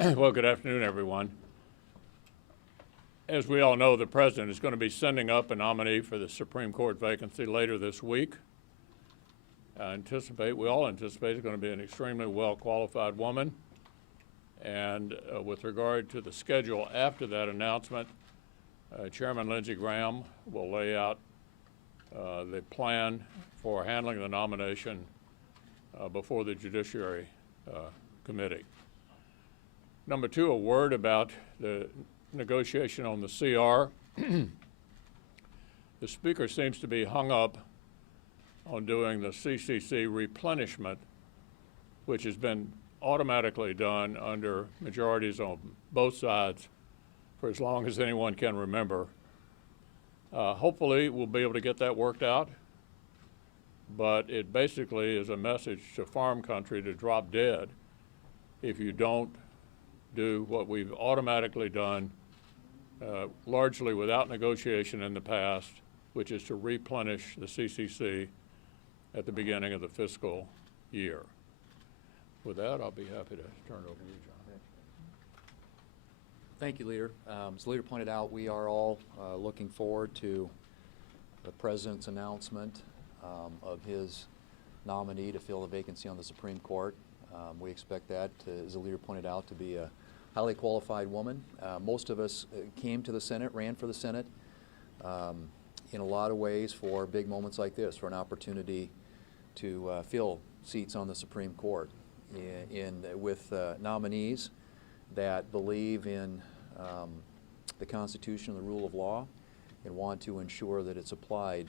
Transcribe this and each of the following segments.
Well, good afternoon, everyone. As we all know, the President is going to be sending up a nominee for the Supreme Court vacancy later this week. We all anticipate it's going to be an extremely well-qualified woman. And with regard to the schedule after that announcement, Chairman Lindsey Graham will lay out the plan for handling the nomination before the Judiciary Committee. Number two, a word about the negotiation on the CR. The Speaker seems to be hung up on doing the CCC replenishment, which has been automatically done under majorities on both sides for as long as anyone can remember. Hopefully we'll be able to get that worked out, but it basically is a message to farm country to drop dead if you don't do what we've automatically done, largely without negotiation in the past, which is to replenish the CCC at the beginning of the fiscal year. With that, I'll be happy to turn it over to you, John. Thank you, Leader. As the Leader pointed out, we are all looking forward to the President's announcement of his nominee to fill the vacancy on the Supreme Court. We expect that, as the Leader pointed out, to be a highly qualified woman. Most of us came to the Senate, ran for the Senate, in a lot of ways for big moments like this, for an opportunity to fill seats on the Supreme Court with nominees that believe in the Constitution and the rule of law and want to ensure that it's applied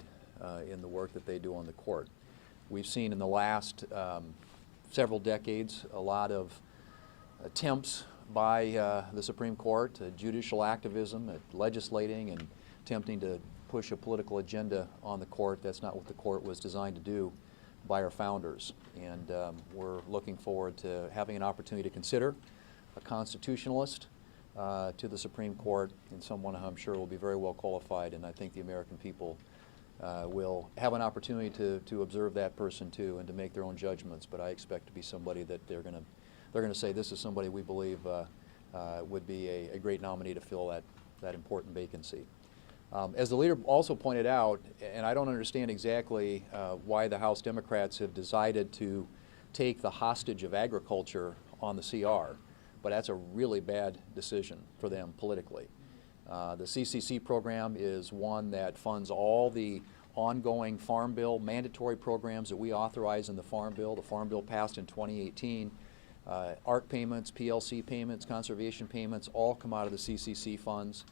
in the work that they do on the court. We've seen in the last several decades a lot of attempts by the Supreme Court, judicial activism, at legislating and attempting to push a political agenda on the court. That's not what the court was designed to do by our founders. And we're looking forward to having an opportunity to consider a constitutionalist to the Supreme Court, and someone I'm sure will be very well qualified, and I think the American people will have an opportunity to observe that person too and to make their own judgments. But I expect to be somebody that they're going to say, this is somebody we believe would be a great nominee to fill that important vacancy. As the Leader also pointed out, and I don't understand exactly why the House Democrats have decided to take the hostage of agriculture on the CR, but that's a really bad decision for them politically. The CCC program is one that funds all the ongoing Farm Bill mandatory programs that we authorize in the Farm Bill. The Farm Bill passed in 2018. ARC payments, PLC payments, conservation payments all come out of the CCC funds.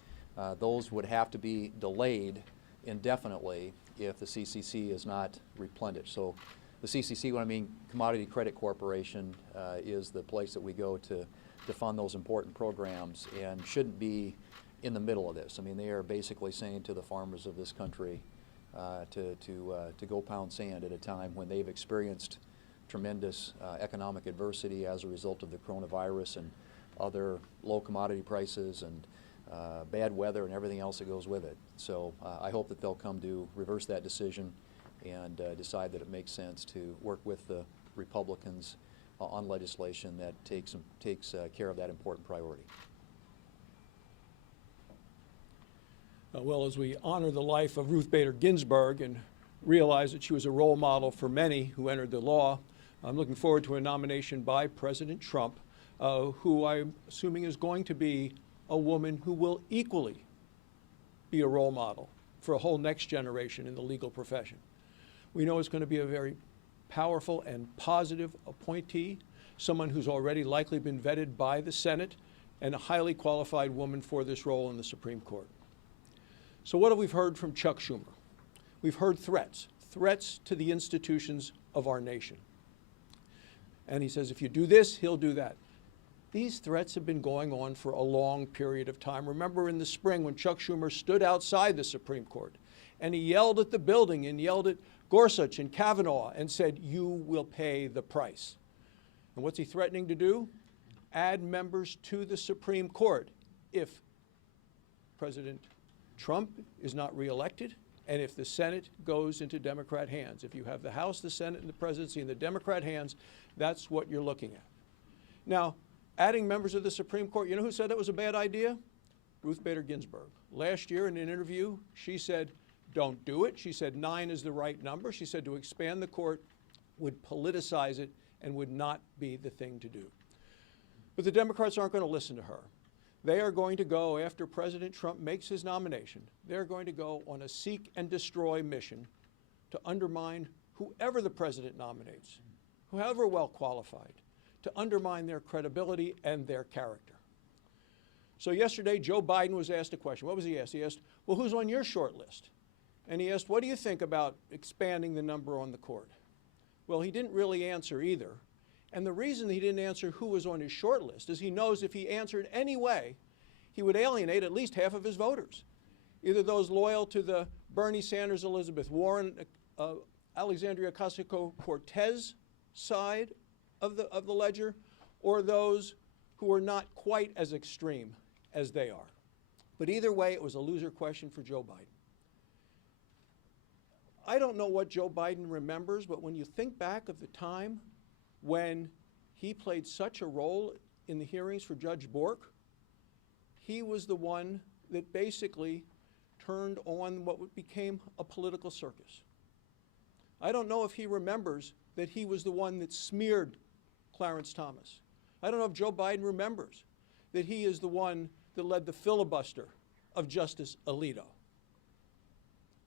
Those would have to be delayed indefinitely if the CCC is not replenished. So the CCC, what I mean, Commodity Credit Corporation, is the place that we go to fund those important programs and shouldn't be in the middle of this. I mean, they are basically saying to the farmers of this country to go pound sand at a time when they've experienced tremendous economic adversity as a result of the coronavirus and other low commodity prices and bad weather and everything else that goes with it. So I hope that they'll come to reverse that decision and decide that it makes sense to work with the Republicans on legislation that takes care of that important priority. Well, as we honor the life of Ruth Bader Ginsburg and realize that she was a role model for many who entered the law, I'm looking forward to a nomination by President Trump, who I'm assuming is going to be a woman who will equally be a role model for a whole next generation in the legal profession. We know it's going to be a very powerful and positive appointee, someone who's already likely been vetted by the Senate, and a highly qualified woman for this role in the Supreme Court. So what have we heard from Chuck Schumer? We've heard threats to the institutions of our nation. And he says, if you do this, he'll do that. These threats have been going on for a long period of time. Remember in the spring when Chuck Schumer stood outside the Supreme Court and he yelled at the building and yelled at Gorsuch and Kavanaugh and said, you will pay the price. And what's he threatening to do? Add members to the Supreme Court if President Trump is not reelected and if the Senate goes into Democrat hands. If you have the House, the Senate, and the presidency in the Democrat hands, that's what you're looking at. Now, Adding members of the Supreme Court, you know who said that was a bad idea? Ruth Bader Ginsburg. Last year in an interview, she said, don't do it. She said 9 is the right number. She said to expand the court would politicize it and would not be the thing to do. But the Democrats aren't going to listen to her. They are going to go, after President Trump makes his nomination, they're going to go on a seek and destroy mission to undermine whoever the president nominates, however well qualified, to undermine their credibility and their character. So yesterday, Joe Biden was asked a question. What was he asked? He asked, well, who's on your short list? And he asked, what do you think about expanding the number on the court? Well, he didn't really answer either. And the reason he didn't answer who was on his short list is he knows if he answered any way, he would alienate at least half of his voters. Either those loyal to the Bernie Sanders, Elizabeth Warren, Alexandria Ocasio-Cortez side of the ledger, or those who are not quite as extreme as they are. But either way, it was a loser question for Joe Biden. I don't know what Joe Biden remembers, but when you think back of the time when he played such a role in the hearings for Judge Bork, he was the one that basically turned on what became a political circus. I don't know if he remembers that he was the one that smeared Clarence Thomas. I don't know if Joe Biden remembers that he is the one that led the filibuster of Justice Alito.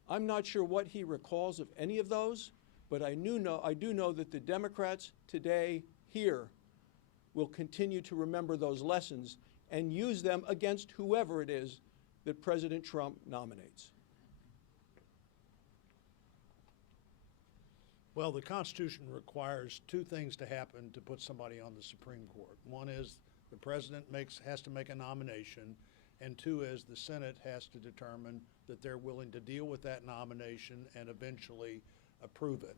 I'm not sure what he recalls of any of those, but I do know that the Democrats today here will continue to remember those lessons and use them against whoever it is that President Trump nominates. Well, the Constitution requires 2 things to happen to put somebody on the Supreme Court. One is the president has to make a nomination, and 2 is the Senate has to determine that they're willing to deal with that nomination and eventually approve it.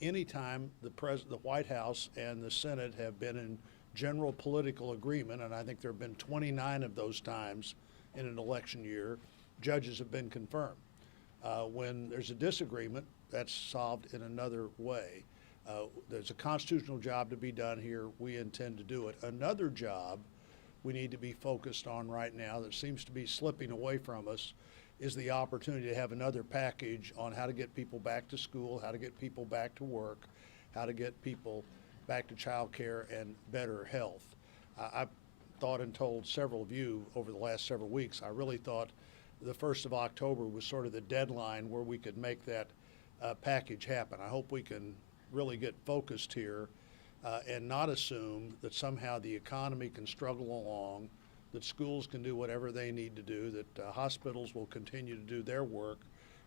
Anytime the White House and the Senate have been in general political agreement, and I think there have been 29 of those times in an election year, judges have been confirmed. When there's a disagreement, that's solved in another way. There's a constitutional job to be done here. We intend to do it. Another job we need to be focused on right now that seems to be slipping away from us is the opportunity to have another package on how to get people back to school, how to get people back to work, how to get people back to child care and better health. I've thought and told several of you over the last several weeks, I really thought the 1st of October was sort of the deadline where we could make that package happen. I hope we can really get focused here and not assume that somehow the economy can struggle along, that schools can do whatever they need to do, that hospitals will continue to do their work,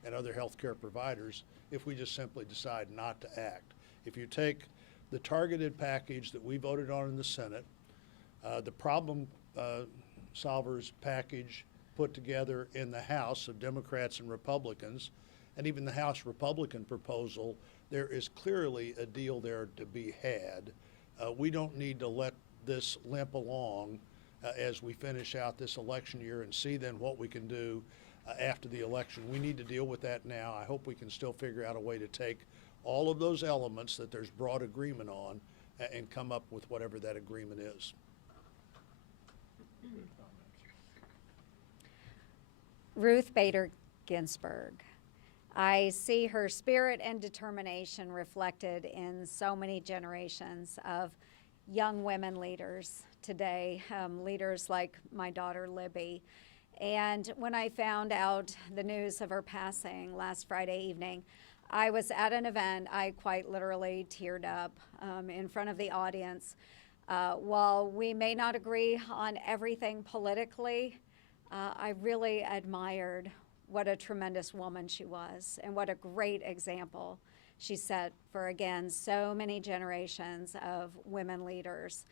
and other healthcare providers if we just simply decide not to act. If you take the targeted package that we voted on in the Senate, the problem solvers package put together in the House of Democrats and Republicans, and even the House Republican proposal, there is clearly a deal there to be had. We don't need to let this limp along as we finish out this election year and see then what we can do after the election. We need to deal with that now. I hope we can still figure out a way to take all of those elements that there's broad agreement on and come up with whatever that agreement is. Ruth Bader Ginsburg. I see her spirit and determination reflected in so many generations of young women leaders today, leaders like my daughter Libby. And when I found out the news of her passing last Friday evening, I was at an event. I quite literally teared up in front of the audience. While we may not agree on everything politically, I really admired what a tremendous woman she was and what a great example she set for, again, so many generations of women leaders.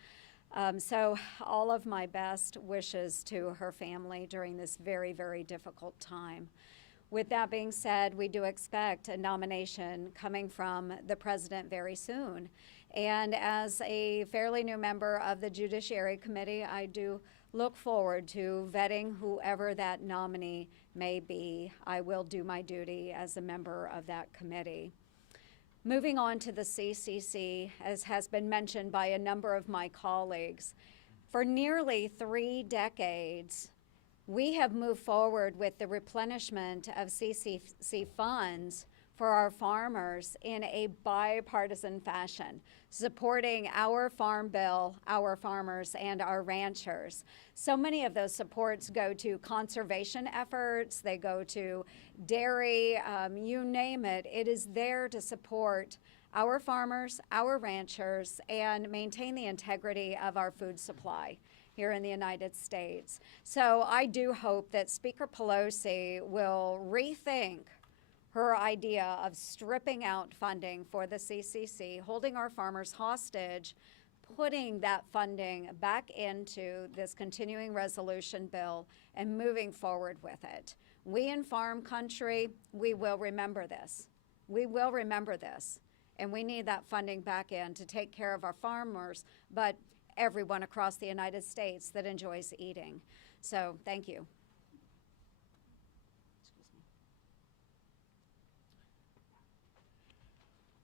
So all of my best wishes to her family during this very, very difficult time. With that being said, we do expect a nomination coming from the president very soon. And as a fairly new member of the Judiciary Committee, I do look forward to vetting whoever that nominee may be. I will do my duty as a member of that committee. Moving on to the CCC, as has been mentioned by a number of my colleagues, For nearly 3 decades, we have moved forward with the replenishment of CCC funds for our farmers in a bipartisan fashion, supporting our farm bill, our farmers, and our ranchers. So many of those supports go to conservation efforts, they go to dairy, you name it. It is there to support our farmers, our ranchers, and maintain the integrity of our food supply here in the United States. So I do hope that Speaker Pelosi will rethink her idea of stripping out funding for the CCC, holding our farmers hostage, putting that funding back into this continuing resolution bill and moving forward with it. We in farm country, we will remember this. We will remember this. And we need that funding back in to take care of our farmers, but everyone across the United States that enjoys eating. So thank you.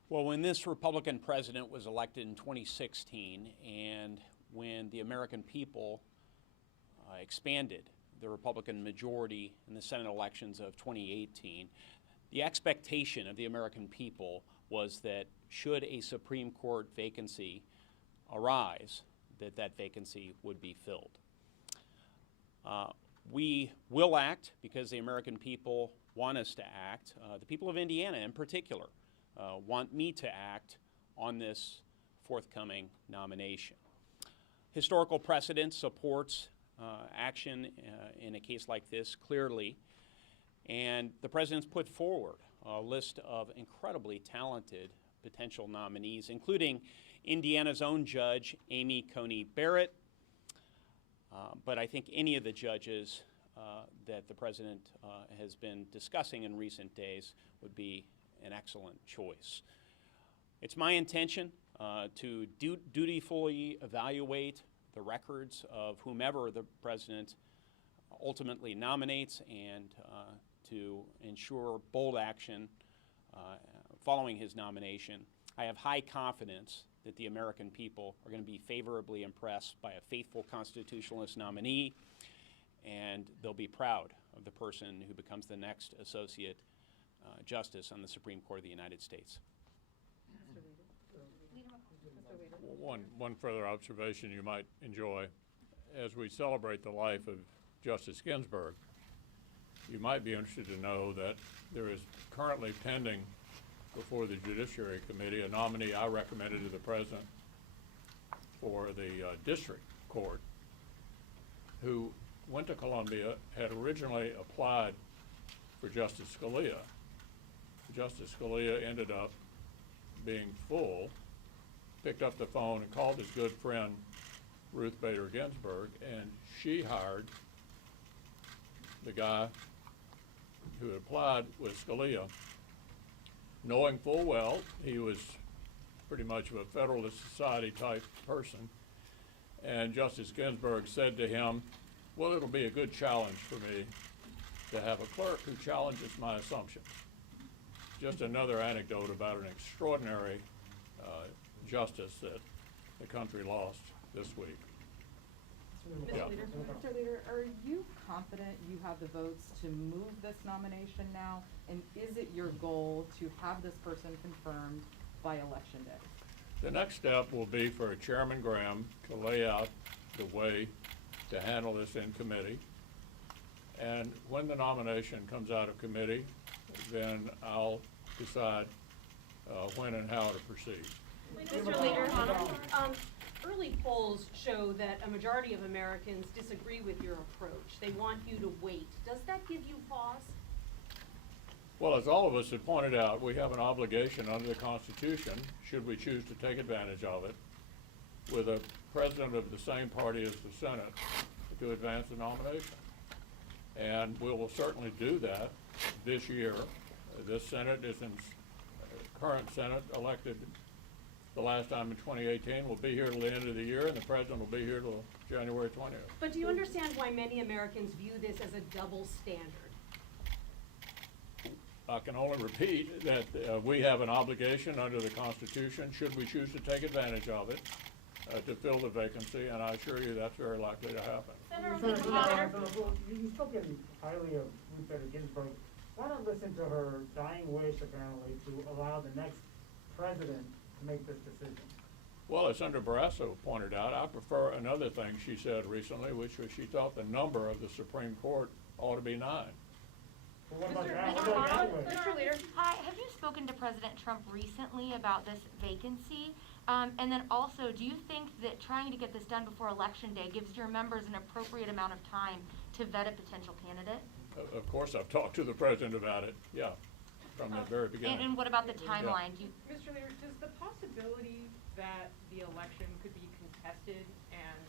Well, when this Republican president was elected in 2016, and when the American people expanded the Republican majority in the Senate elections of 2018, the expectation of the American people was that should a Supreme Court vacancy arise, that vacancy would be filled. We will act because the American people want us to act. The people of Indiana in particular want me to act on this forthcoming nomination. Historical precedent supports action in a case like this clearly, and the president's put forward a list of incredibly talented potential nominees, including Indiana's own judge, Amy Coney Barrett. But I think any of the judges that the president has been discussing in recent days would be an excellent choice. It's my intention to dutifully evaluate the records of whomever the president ultimately nominates and to ensure bold action following his nomination. I have high confidence that the American people are going to be favorably impressed by a faithful constitutionalist nominee, and they'll be proud of the person who becomes the next associate justice on the Supreme Court of the United States. One further observation you might enjoy. As we celebrate the life of Justice Ginsburg, you might be interested to know that there is currently pending before the Judiciary Committee a nominee I recommended to the President for the District Court, who went to Columbia, had originally applied for Justice Scalia. Justice Scalia ended up being full, picked up the phone and called his good friend Ruth Bader Ginsburg, and she hired the guy who had applied with Scalia, knowing full well he was pretty much of a Federalist Society type person. And Justice Ginsburg said to him, well, it'll be a good challenge for me to have a clerk who challenges my assumptions. Just another anecdote about an extraordinary justice that the country lost this week. Mr. Leader, are you confident you have the votes to move this nomination now? And is it your goal to have this person confirmed by Election Day? The next step will be for Chairman Graham to lay out the way to handle this in committee. And when the nomination comes out of committee, then I'll decide when and how to proceed. Mr. Leader, early polls show that a majority of Americans disagree with your approach. They want you to wait. Does that give you pause? Well, as all of us have pointed out, we have an obligation under the Constitution, should we choose to take advantage of it, with a president of the same party as the Senate, to advance the nomination. And we will certainly do that this year. This Senate is in, current Senate elected the last time in 2018, will be here till the end of the year, and the president will be here till January 20th. But do you understand why many Americans view this as a double standard? I can only repeat that we have an obligation under the Constitution, should we choose to take advantage of it, to fill the vacancy, and I assure you that's very likely to happen. You've spoken highly of Ruth Bader Ginsburg. Why not listen to her dying wish, apparently, to allow the next president to make this decision? Well, as Senator Barrasso pointed out, I prefer another thing she said recently, which was she thought the number of the Supreme Court ought to be 9. Well, what about that? What about that wish? Mr. Leader. Hi, have you spoken to President Trump recently about this vacancy? And then also, do you think that trying to get this done before Election Day gives your members an appropriate amount of time to vet a potential candidate? Of course, I've talked to the president about it, yeah, from the very beginning. And what about the timeline? Do you, Mr. Leader, does the possibility that the election could be contested and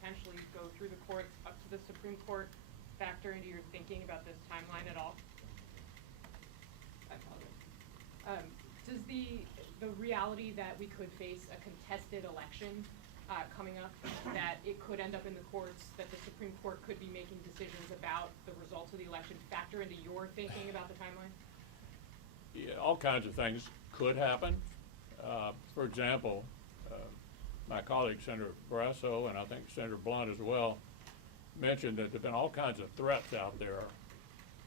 potentially go through the courts up to the Supreme Court factor into your thinking about this timeline at all? I apologize. Does the reality that we could face a contested election coming up, that it could end up in the courts, that the Supreme Court could be making decisions about the results of the election factor into your thinking about the timeline? Yeah, all kinds of things could happen. For example, my colleague Senator Barrasso, and I think Senator Blunt as well, mentioned that there have been all kinds of threats out there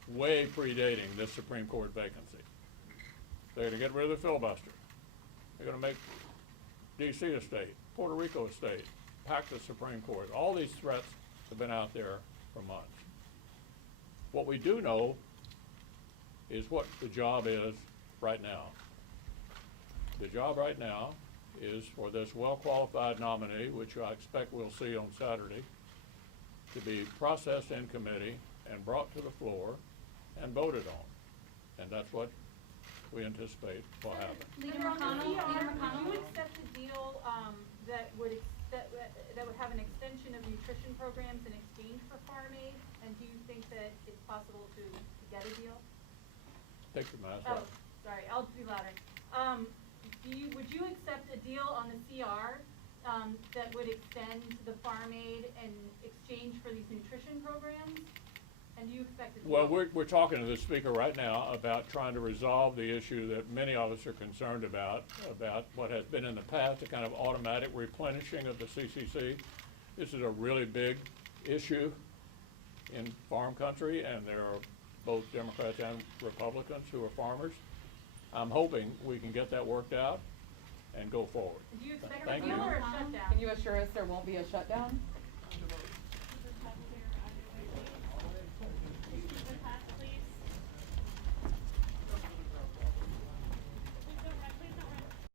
way predating this Supreme Court vacancy. They're going to get rid of the filibuster. They're going to make D.C. a state, Puerto Rico a state, pack the Supreme Court. All these threats have been out there for months. What we do know is what the job is right now. The job right now is for this well-qualified nominee, which I expect we'll see on Saturday, to be processed in committee and brought to the floor and voted on. And that's what we anticipate will happen. Leader McConnell, would you accept a deal, that would have an extension of nutrition programs in exchange for farm aid? And do you think that it's possible to get a deal? Take your mask Oh, off. sorry, I'll be louder. Would you accept a deal on the CR, that would extend the farm aid in exchange for these nutrition programs? And do you expect a deal? Well, we're talking to the speaker right now about trying to resolve the issue that many of us are concerned about what has been in the past, a kind of automatic replenishing of the CCC. This is a really big issue in farm country, and there are both Democrats and Republicans who are farmers. I'm hoping we can get that worked out and go forward. Do you expect a Thank deal you. or a shutdown? Can you assure us there won't be a shutdown?